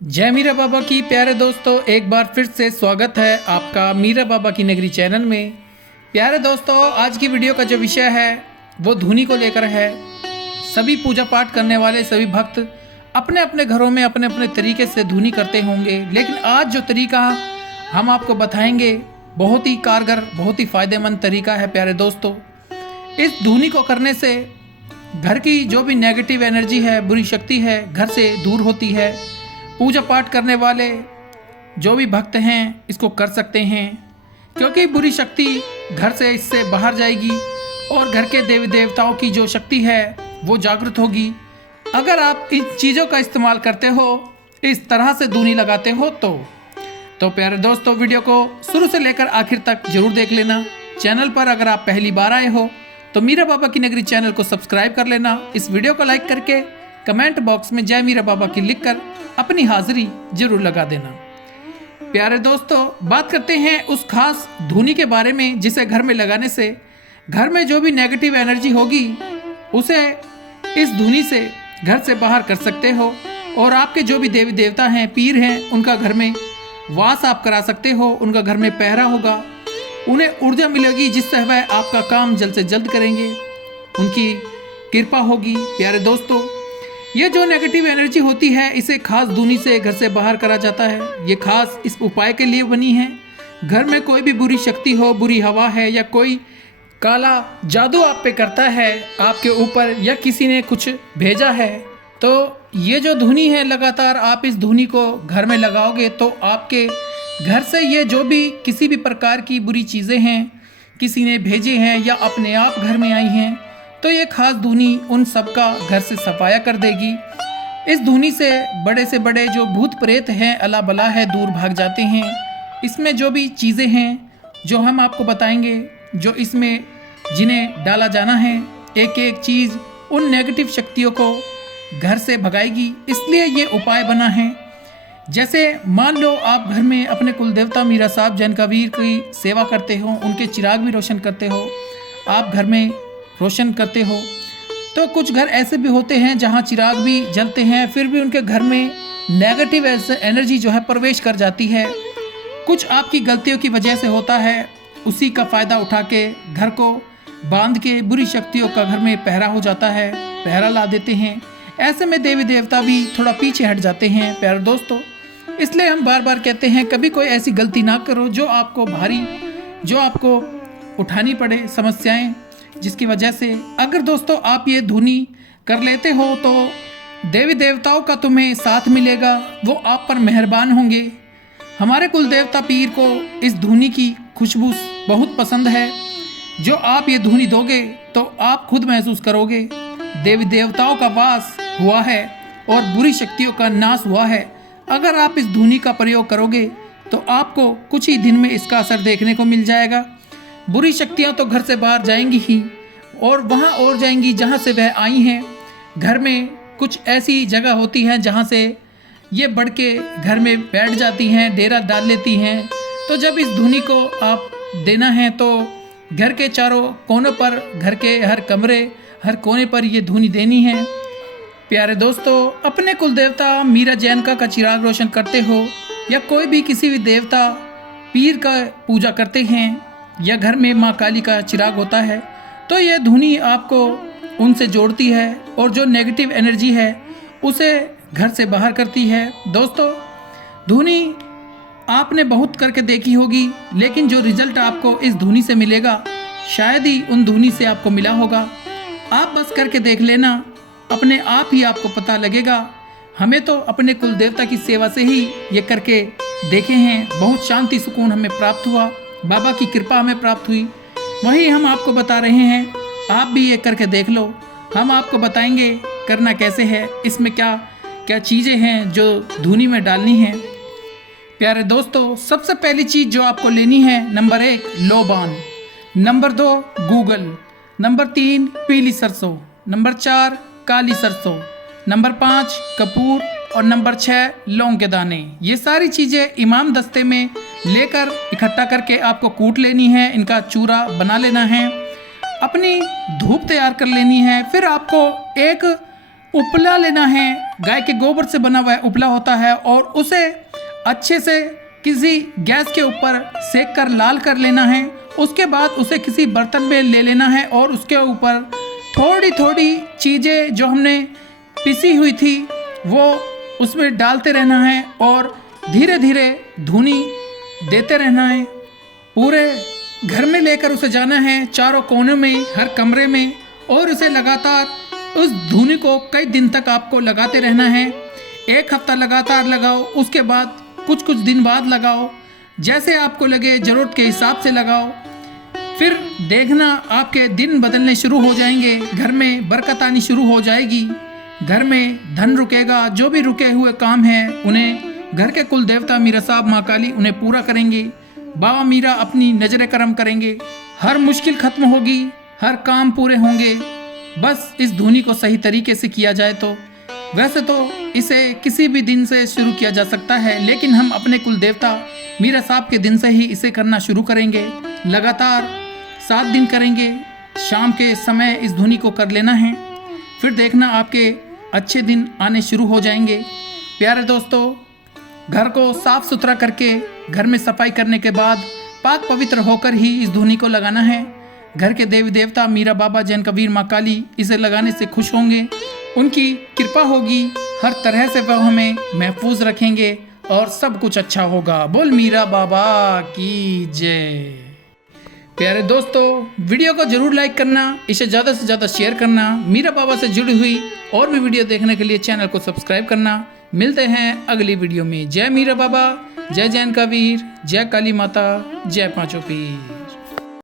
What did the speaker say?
जय मीरा बाबा की प्यारे दोस्तों, एक बार फिर से स्वागत है आपका मीरा बाबा की नगरी चैनल में। प्यारे दोस्तों, आज की वीडियो का जो विषय है वो धुनी को लेकर है। सभी पूजा पाठ करने वाले सभी भक्त अपने अपने घरों में अपने अपने तरीके से धुनी करते होंगे, लेकिन आज जो तरीका हम आपको बताएंगे बहुत ही कारगर, बहुत ही फायदेमंद तरीका है। प्यारे दोस्तों, इस धुनी को करने से घर की जो भी नेगेटिव एनर्जी है, बुरी शक्ति है, घर से दूर होती है। पूजा पाठ करने वाले जो भी भक्त हैं इसको कर सकते हैं, क्योंकि बुरी शक्ति घर से इससे बाहर जाएगी और घर के देवी देवताओं की जो शक्ति है वो जागृत होगी। अगर आप इन चीज़ों का इस्तेमाल करते हो, इस तरह से धुनी लगाते हो तो प्यारे दोस्तों, वीडियो को शुरू से लेकर आखिर तक जरूर देख लेना। चैनल पर अगर आप पहली बार आए हो तो मीरा बाबा की नगरी चैनल को सब्सक्राइब कर लेना। इस वीडियो को लाइक करके कमेंट बॉक्स में जय मीरा बाबा की लिखकर अपनी हाजिरी जरूर लगा देना। प्यारे दोस्तों, बात करते हैं उस खास धुनी के बारे में जिसे घर में लगाने से घर में जो भी नेगेटिव एनर्जी होगी उसे इस धुनी से घर से बाहर कर सकते हो, और आपके जो भी देवी देवता हैं, पीर हैं, उनका घर में वास आप करा सकते हो। उनका घर में पहरा होगा, उन्हें ऊर्जा मिलेगी जिससे वह आपका काम जल्द से जल्द करेंगे, उनकी कृपा होगी। प्यारे दोस्तों, ये जो नेगेटिव एनर्जी होती है इसे खास धुनी से घर से बाहर करा जाता है। ये खास इस उपाय के लिए बनी है। घर में कोई भी बुरी शक्ति हो, बुरी हवा है, या कोई काला जादू आप पे करता है आपके ऊपर, या किसी ने कुछ भेजा है, तो ये जो धुनी है लगातार आप इस धुनी को घर में लगाओगे तो आपके घर से ये जो भी किसी भी प्रकार की बुरी चीज़ें हैं, किसी ने भेजे हैं या अपने आप घर में आई हैं, तो ये खास धुनी उन सब का घर से सफाया कर देगी। इस धुनी से बड़े जो भूत प्रेत हैं, अला बला है, दूर भाग जाते हैं। इसमें जो भी चीज़ें हैं जो हम आपको बताएंगे, जो इसमें जिन्हें डाला जाना है, एक एक चीज़ उन नेगेटिव शक्तियों को घर से भगाएगी। इसलिए ये उपाय बना है। जैसे मान लो आप घर में अपने कुल देवता मीरा साहब जैन कबीर की सेवा करते हो, उनके चिराग भी रोशन करते हो, आप घर में रोशन करते हो, तो कुछ घर ऐसे भी होते हैं जहां चिराग भी जलते हैं, फिर भी उनके घर में नेगेटिव एनर्जी जो है प्रवेश कर जाती है। कुछ आपकी गलतियों की वजह से होता है, उसी का फ़ायदा उठा के घर को बांध के बुरी शक्तियों का घर में पहरा हो जाता है, पहरा ला देते हैं। ऐसे में देवी देवता भी थोड़ा पीछे हट जाते हैं। प्यारे दोस्तों, इसलिए हम बार बार कहते हैं कभी कोई ऐसी गलती ना करो जो आपको भारी, जो आपको उठानी पड़े समस्याएं, जिसकी वजह से अगर दोस्तों आप ये धुनी कर लेते हो तो देवी देवताओं का तुम्हें साथ मिलेगा, वो आप पर मेहरबान होंगे। हमारे कुल देवता पीर को इस धुनी की खुशबू बहुत पसंद है। जो आप ये धुनी दोगे तो आप खुद महसूस करोगे देवी देवताओं का वास हुआ है और बुरी शक्तियों का नाश हुआ है। अगर आप इस धुनी का प्रयोग करोगे तो आपको कुछ ही दिन में इसका असर देखने को मिल जाएगा। बुरी शक्तियां तो घर से बाहर जाएंगी ही, और वहां और जाएंगी जहां से वह आई हैं। घर में कुछ ऐसी जगह होती हैं जहां से ये बढ़ के घर में बैठ जाती हैं, डेरा डाल लेती हैं। तो जब इस धुनी को आप देना है तो घर के चारों कोनों पर, घर के हर कमरे, हर कोने पर ये धुनी देनी है। प्यारे दोस्तों, अपने कुल देवता मीरा जैन का चिराग रोशन करते हो, या कोई भी किसी भी देवता पीर का पूजा करते हैं, या घर में माँ काली का चिराग होता है, तो ये धुनी आपको उनसे जोड़ती है और जो नेगेटिव एनर्जी है उसे घर से बाहर करती है। दोस्तों, धुनी आपने बहुत करके देखी होगी, लेकिन जो रिजल्ट आपको इस धुनी से मिलेगा शायद ही उन धुनी से आपको मिला होगा। आप बस करके देख लेना, अपने आप ही आपको पता लगेगा। हमें तो अपने कुल देवता की सेवा से ही ये करके देखे हैं, बहुत शांति सुकून हमें प्राप्त हुआ, बाबा की कृपा हमें प्राप्त हुई। वही हम आपको बता रहे हैं, आप भी ये करके देख लो। हम आपको बताएंगे करना कैसे है, इसमें क्या क्या चीज़ें हैं जो धुनी में डालनी है। प्यारे दोस्तों, सबसे पहली चीज़ जो आपको लेनी है, नंबर 1 लोबान, नंबर 2 गूगल, नंबर 3 पीली सरसों, नंबर 4 काली सरसों, नंबर 5 कपूर, और नंबर 6 लौंग के दाने। ये सारी चीज़ें इमाम दस्ते में लेकर इकट्ठा करके आपको कूट लेनी है, इनका चूरा बना लेना है, अपनी धूप तैयार कर लेनी है। फिर आपको एक उपला लेना है, गाय के गोबर से बना हुआ उपला होता है, और उसे अच्छे से किसी गैस के ऊपर सेक कर लाल कर लेना है। उसके बाद उसे किसी बर्तन में ले लेना है और उसके ऊपर थोड़ी थोड़ी चीज़ें जो हमने पिसी हुई थी वो उसमें डालते रहना है और धीरे धीरे धुनी देते रहना है। पूरे घर में लेकर उसे जाना है, चारों कोनों में, हर कमरे में, और उसे लगातार उस धुनी को कई दिन तक आपको लगाते रहना है। 1 हफ्ता लगातार लगाओ, उसके बाद कुछ कुछ दिन बाद लगाओ, जैसे आपको लगे ज़रूरत के हिसाब से लगाओ। फिर देखना आपके दिन बदलने शुरू हो जाएंगे, घर में बरकत आनी शुरू हो जाएगी, घर में धन रुकेगा, जो भी रुके हुए काम हैं उन्हें घर के कुल देवता मीरा साहब माँ काली उन्हें पूरा करेंगे। बाबा मीरा अपनी नजर करम करेंगे, हर मुश्किल खत्म होगी, हर काम पूरे होंगे। बस इस धुनी को सही तरीके से किया जाए तो। वैसे तो इसे किसी भी दिन से शुरू किया जा सकता है, लेकिन हम अपने कुल देवता मीरा साहब के दिन से ही इसे करना शुरू करेंगे। लगातार 7 दिन करेंगे, शाम के समय इस धुनी को कर लेना है। फिर देखना आपके अच्छे दिन आने शुरू हो जाएंगे। प्यारे दोस्तों, घर को साफ सुथरा करके घर में सफाई करने के बाद पाक पवित्र होकर ही इस धुनी को लगाना है। घर के देवी देवता मीरा बाबा जैन कबीर माँ काली इसे लगाने से खुश होंगे, उनकी कृपा होगी, हर तरह से वह हमें महफूज रखेंगे और सब कुछ अच्छा होगा। बोल मीरा बाबा की जय। प्यारे दोस्तों, वीडियो को जरूर लाइक करना, इसे ज़्यादा से ज़्यादा शेयर करना। मीरा बाबा से जुड़ी हुई और भी वीडियो देखने के लिए चैनल को सब्सक्राइब करना। मिलते हैं अगली वीडियो में। जय मीरा बाबा, जय जैन कबीर, जय काली माता, जय पांचों पीर।